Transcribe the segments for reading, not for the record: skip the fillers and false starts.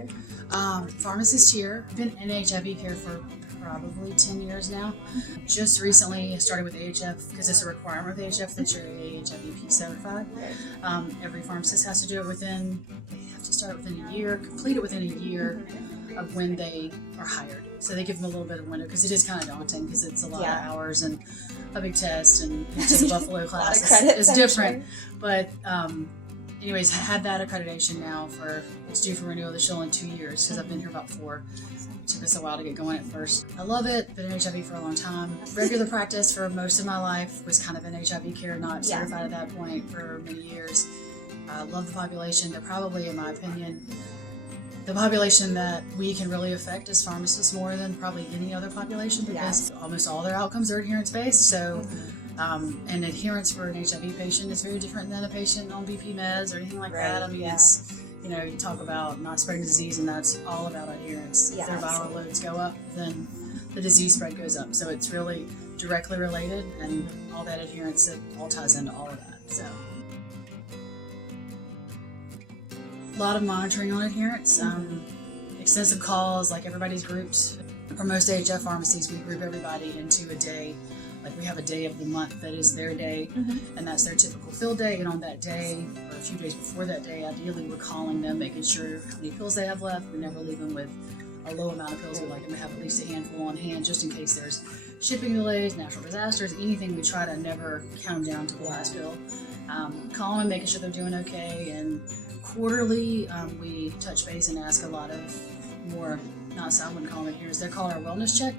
here? Pharmacist here. I've been in HIV care for probably 10 years now. Just recently started with AHF because it's a requirement of AHF that you're AAHIVP certified. Every pharmacist has to do it they have to start within a year, complete it within a year of when they are hired. So they give them a little bit of window because it is kind of daunting because it's a lot of hours and a big test and it's a Buffalo class. It's different. But anyways, I had that accreditation now it's due for renewal this year, only 2 years because I've been here about 4. It took us a while to get going at first. I love it, been in HIV for a long time. Regular practice for most of my life, was kind of in HIV care, not certified at that point for many years. I love the population. They're probably, in my opinion, the population that we can really affect as pharmacists more than probably any other population because almost all their outcomes are adherence-based. So, and adherence for an HIV patient is very different than a patient on BP meds or anything like that. I mean, it's, you talk about not spreading disease, and that's all about adherence. If their viral loads go up, then the disease spread goes up. So it's really directly related, and all that adherence, it all ties into all of that. So. A lot of monitoring on adherence, extensive calls, like everybody's grouped. For most AHF pharmacies, we group everybody into a day. Like we have a day of the month that is their day, and that's their typical fill day. And on that day, or a few days before that day, ideally we're calling them, making sure how many pills they have left. We never leave them with a low amount of pills. We like them to have at least a handful on hand, just in case there's shipping delays, natural disasters, anything. We try to never count them down to the last pill. Calling them, making sure they're doing okay, and quarterly, we touch base and ask a lot of more, I wouldn't call them adherence, they're called our wellness check,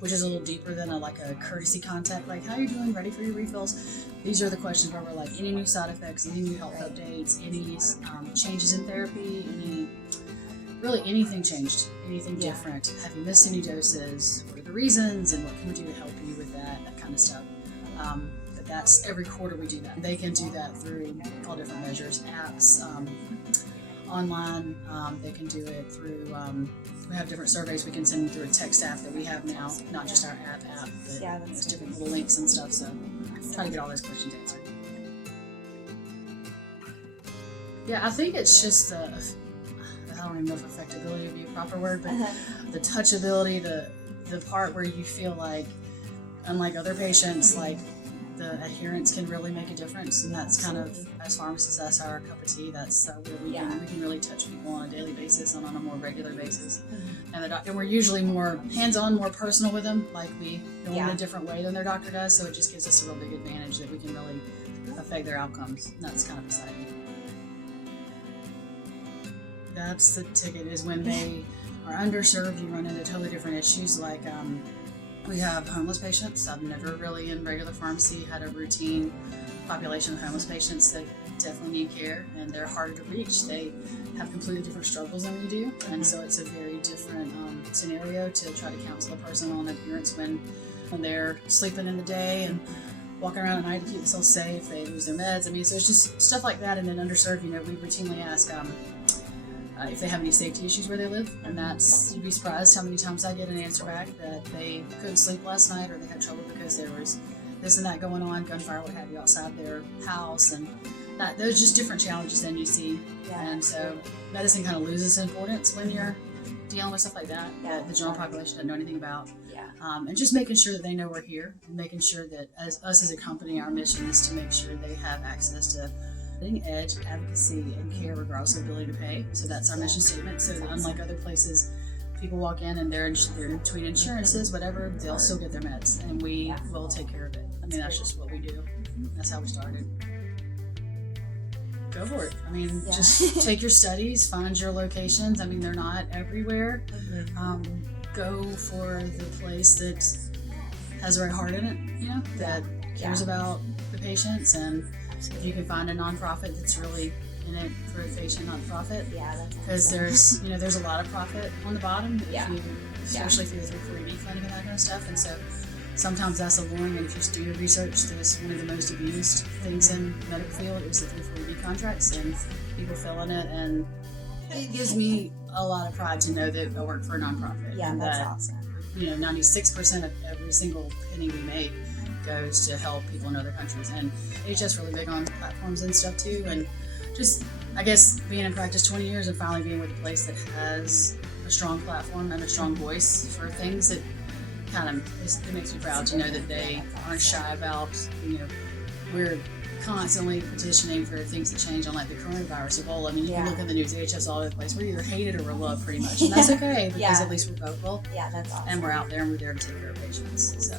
which is a little deeper than a courtesy contact, like, how are you doing, ready for your refills? These are the questions where we're like, any new side effects, any new health updates, any changes in therapy, really anything changed, anything different, have you missed any doses, what are the reasons, and what can we do to help you with that kind of stuff. That's every quarter we do that. They can do that through all different measures, apps, online. They can do it through, we have different surveys we can send them through a text app that we have now, not just our app, but there's different little links and stuff. So try to get all those questions answered. Yeah, I think it's just I don't even know if affectability would be a proper word, but the touchability, the part where you feel like, unlike other patients, like the adherence can really make a difference, and that's kind of, as pharmacists, that's our cup of tea. That's where we can really touch people on a daily basis and on a more regular basis. And we're usually more hands-on, more personal with them. Like we go in a different way than their doctor does, so it just gives us a real big advantage that we can really affect their outcomes. And that's kind of exciting. That's the ticket, is when they are underserved, you run into totally different issues, like we have homeless patients. I've never really in regular pharmacy had a routine population of homeless patients that definitely need care, and they're harder to reach. They have completely different struggles than we do, and so it's a very different scenario to try to counsel a person on adherence when they're sleeping in the day and walking around at night to keep themselves safe. They lose their meds. I mean, so it's just stuff like that. And then underserved, we routinely ask if they have any safety issues where they live, and you'd be surprised how many times I get an answer back that they couldn't sleep last night, or they had trouble because there was this and that going on, gunfire, what have you, outside their house, and those just different challenges than you see. And so medicine kind of loses importance when you're dealing with stuff like that the general population doesn't know anything about. And just making sure that they know we're here, and making sure that us as a company, our mission is to make sure they have access to cutting edge advocacy and care regardless of ability to pay. So that's our mission statement. So that unlike other places, people walk in and they're in between insurances, whatever, they'll still get their meds, and we will take care of it. I mean, that's just what we do. That's how we started. Go for it. I mean, just take your studies, find your locations. I mean, they're not everywhere. Go for the place that has the right heart in it, that cares about the patients, and if you can find a nonprofit that's really in it for the patient, not profit. Because there's a lot of profit on the bottom, especially through the 340B clinic and that kind of stuff. And so sometimes that's alluring. And if you just do your research, there's one of the most abused things in the medical field is the 340B contracts, and people fill in it. And it gives me a lot of pride to know that I work for a nonprofit. And that's awesome. 96% of every single penny we make goes to help people in other countries. And AHS really big on platforms and stuff too, and just, I guess, being in practice 20 years and finally being with a place that has a strong platform and a strong voice for things that kind of, it makes me proud to know that they aren't shy about, we're constantly petitioning for things to change on like the coronavirus, Ebola. I mean, you can look in the news, AHF's all over the place. We're either hated or we're loved pretty much. And that's okay because at least we're vocal. Yeah, that's awesome. And we're out there and we're there to take care of patients. So